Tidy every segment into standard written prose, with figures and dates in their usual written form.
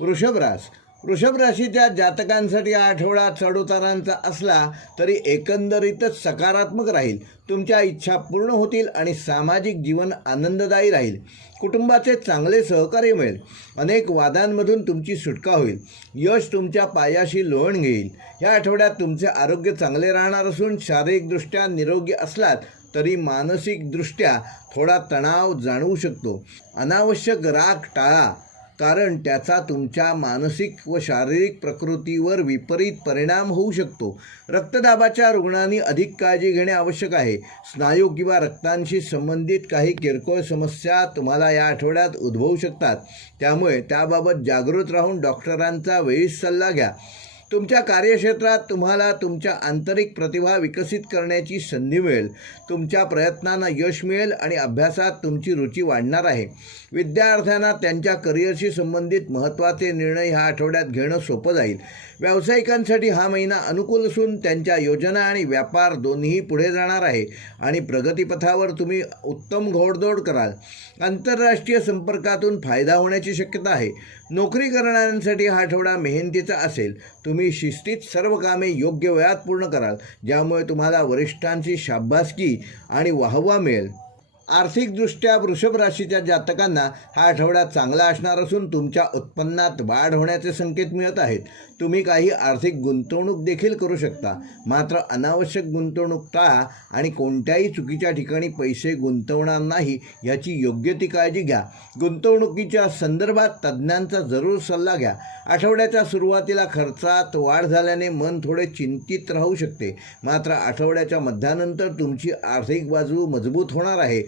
वृषभ राशीच्या जातकांसाठी हा आठवडा चढउतारांचा असला तरी एकंदरीतच सकारात्मक राहील. तुमच्या इच्छा पूर्ण होतील आणि सामाजिक जीवन आनंददायी राहील. कुटुंबाचे चांगले सहकार्य मिळेल. अनेक वादांमधून तुमची सुटका होईल. यश तुमच्या पायाशी लोळण घेईल. या आठवड्यात तुमचे आरोग्य चांगले राहणार असून शारीरिकदृष्ट्या निरोगी असलात तरी मानसिकदृष्ट्या थोडा तणाव जाणवू शकतो. अनावश्यक राग टाळा, कारण त्याचा तुमच्या मानसिक व शारीरिक प्रकृतीवर विपरीत परिणाम होऊ शकतो. रक्तदाबाच्या रुग्णांनी अधिक काळजी घेणे आवश्यक आहे. स्नायू किंवा रक्तांशी संबंधित काही किरकोळ समस्या तुम्हाला या आठवड्यात उद्भवू शकतात. त्यामुळे त्याबाबत जागृत राहून डॉक्टरांचा वेळीच सल्ला घ्या. तुमच्या कार्यक्षेत्रात तुम्हाला तुमच्या आंतरिक प्रतिभा विकसित करण्याची संधी मिळेल. तुमच्या प्रयत्नांना यश मिळेल आणि अभ्यासात तुमची रुची वाढणार आहे. विद्यार्थ्यांना त्यांच्या करिअरशी संबंधित महत्त्वाचे निर्णय ह्या आठवड्यात घेणं सोपं जाईल. व्यावसायिकांसाठी हा महिना अनुकूल असून त्यांच्या योजना आणि व्यापार दोन्हीही पुढे जाणार आहे आणि प्रगतीपथावर तुम्ही उत्तम घोडदौड कराल. आंतरराष्ट्रीय संपर्कातून फायदा होण्याची शक्यता आहे. नोकरी करणाऱ्यांसाठी हा आठवडा मेहनतीचा असेल. तुम्ही शिस्तीत सर्व कामे योग्य वेळात पूर्ण कराल, ज्यामुळे तुम्हाला वरिष्ठांची शाबासकी आणि वाहवा मिळेल. आर्थिकदृष्ट्या वृषभ राशीच्या जातकांना हा आठवडा चांगला असणार असून तुमच्या उत्पन्नात वाढ होण्याचे संकेत मिळत आहेत. तुम्ही काही आर्थिक गुंतवणूक देखील करू शकता. मात्र अनावश्यक गुंतवणूक टाळा आणि कोणत्याही चुकीच्या ठिकाणी पैसे गुंतवणार नाही याची योग्य ती काळजी घ्या. गुंतवणुकीच्या संदर्भात तज्ज्ञांचा जरूर सल्ला घ्या. आठवड्याच्या सुरुवातीला खर्चात वाढ झाल्याने मन थोडे चिंतित राहू शकते. मात्र आठवड्याच्या मध्यानंतर तुमची आर्थिक बाजू मजबूत होणार आहे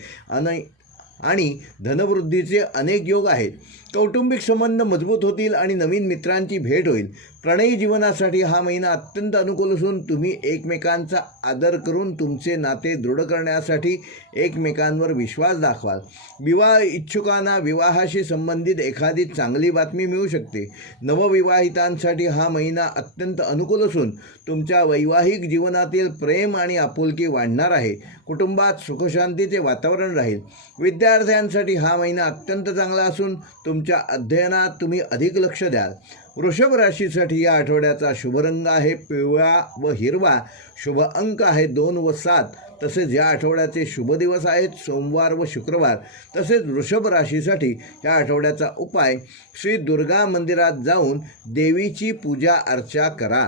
आणि धनवृद्धीचे अनेक योग आहेत. कौटुंबिक संबंध मजबूत होतील आणि नवीन मित्रांची भेट होईल. प्रणयी जीवनासाठी हा महिना अत्यंत अनुकूल असून तुम्ही एकमेकांचा आदर करून तुमचे नाते दृढ करण्यासाठी एकमेकांवर विश्वास दाखवाल. विवाह इच्छुकांना विवाहाशी संबंधित एखादी चांगली बातमी मिळू शकते. नवविवाहितांसाठी हा महिना अत्यंत अनुकूल असून तुमच्या वैवाहिक जीवनातील प्रेम आणि आपुलकी वाढणार आहे. कुटुंबात सुखशांतीचे वातावरण राहील. विद्यार्थ्यांसाठी हा महिना अत्यंत चांगला असून तुमच्या अध्ययनात तुम्ही अधिक लक्ष द्याल. वृषभ राशीसाठी या आठवड्याचा शुभ रंग आहे पिवळा व हिरवा. शुभ अंक आहे 2 व 7. तसेच या आठवड्याचे शुभ दिवस आहेत सोमवार व शुक्रवार. तसेच वृषभ राशीसाठी या आठवड्याचा उपाय श्री दुर्गा मंदिरात जाऊन देवीची पूजा अर्चा करा.